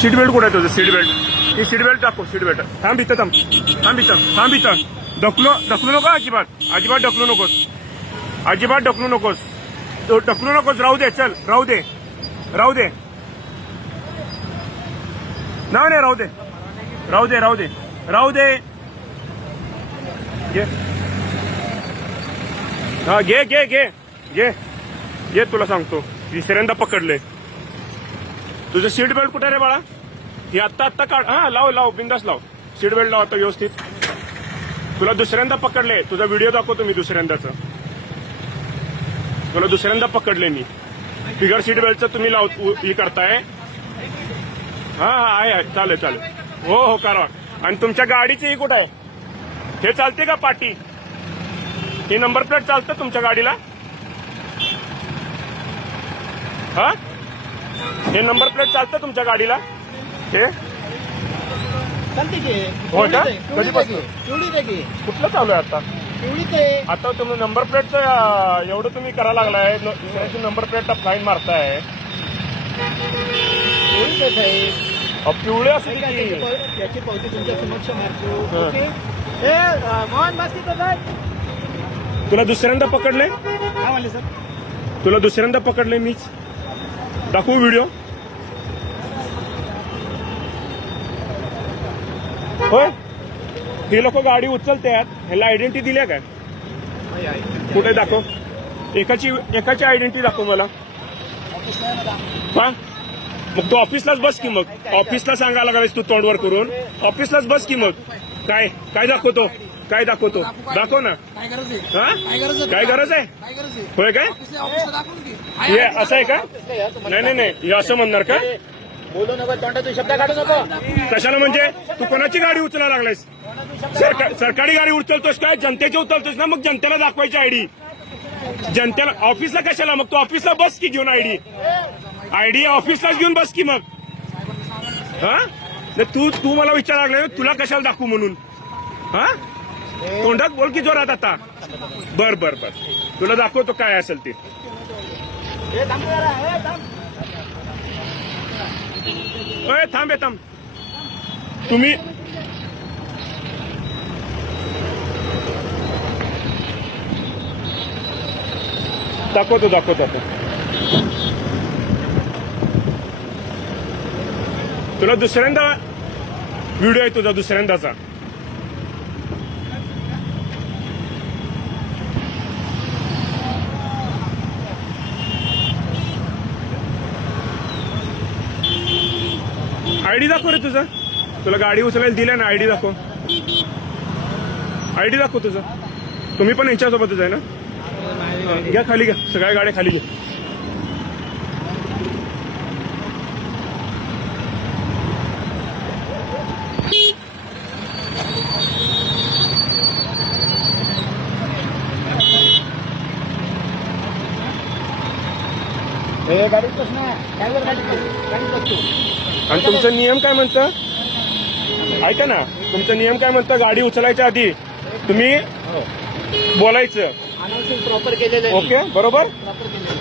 Seat belt कुठे आहे तुझं? सीट बेल्ट, ही सीट बेल्ट दाखव. सीट बेल्ट थांब इथं, थांब थांब इथं, थांब इथं. ढकलू नको अजिबात, अजिबात ढकलू नकोस, अजिबात ढकलू नकोस, ढकलू नकोस. राहू दे, चल राहू दे, राहू दे. नाही राहू दे, राहू दे, राहू दे, राहू दे. घे, हा घे घे घे घे घे. तुला सांगतो तिसऱ्यांदा पकडले. तुझं सीट बेल्ट कुठे रे बाळा? ही आत्ता आत्ता काढ. हा लाव लाव, बिंदास लाव. सीट बेल्ट लाव आता व्यवस्थित. तुला दुसऱ्यांदा पकडले. तुझा व्हिडिओ दाखवतो मी दुसऱ्यांदाचा. तुला दुसऱ्यांदा पकडले मी. बिगर सीट बेल्टचं तुम्ही लाव ही करताय. हा हा आहे, चालेल चालेल. हो हो करा. आणि तुमच्या गाडीची ही कुठं आहे? हे चालते का पाटी? हे नंबर प्लेट चालतं तुमच्या गाडीला? हा, हे नंबर प्लेट चालतं तुमच्या गाडीला? हे हो का? कधीपासून? कुठलं चालू आहे आता? आता तुम्ही नंबर प्लेटचं एवढं तुम्ही करायला लागलाय. नंबर प्लेटला फाईन मारताय. पिवळे असेल त्याची पावती तुमच्या समक्ष मारतो. मोहन बास्की तर तुला दुसऱ्यांदा पकडले. काय म्हणले सर? तुला दुसऱ्यांदा पकडले मीच. दाखवू व्हिडिओ? होय, हे लोक गाडी उचलतात. ह्याला आयडेंटिटी दिल्या काय? कुठे दाखव? एकाची आयडेंटिटी दाखव मला. हा, मग तू ऑफिसलाच बस की. मग ऑफिसला सांगायला लागलास तू तोंडवर करून. ऑफिसलाच बस की. मग काय काय दाखवतो? काय दाखवतो? दाखव ना. हा, काय गरज आहे? होय काय? हे असं आहे का? नाही नाही नाही, हे असं म्हणणार का? बोलू नको, तोंडातून शब्द काढू नको. कशाला म्हणजे? तू कोणाची गाडी उचलायला लागलायस? सरकारी गाडी उचलतोस काय? जनतेची उचलतोस ना? मग जनतेला दाखवायची आयडी. जनतेला ऑफिसला कशाला? मग तू ऑफिसला बस की घेऊन आयडी. आयडी ऑफिसलाच घेऊन बस की मग. हा, तू मला विचारायला लागलाय तुला कशाला दाखवू म्हणून? हा, तोंडात बोल की जोरात आता. बर बर बर, तुला दाखवतो काय असेल ते. थांब थांब. तुम्ही दाखवतो दाखवतो आता. तुला दुसऱ्यांदा व्हिडिओ आहे तुझा, दुसऱ्यांदाचा. आयडी दाखव रे तुझा. तुला गाडी उचलायला दिल्या ना, आयडी दाखव. आयडी दाखव तुझा. तुम्ही पण यांच्यासोबतच आहे ना? घ्या खाली, घ्या सगळ्या गाड्या खाली घ्या. गाडीत बस ना. गाडीत बसतो. आणि तुमचा नियम काय म्हणतं? ऐका ना, तुमचा नियम काय म्हणतं? गाडी उचलायच्या आधी तुम्ही बोलायचं. अनाउन्सिंग प्रॉपर केलेलं आहे. ओके, बरोबर. प्रॉपर केलेलं आहे.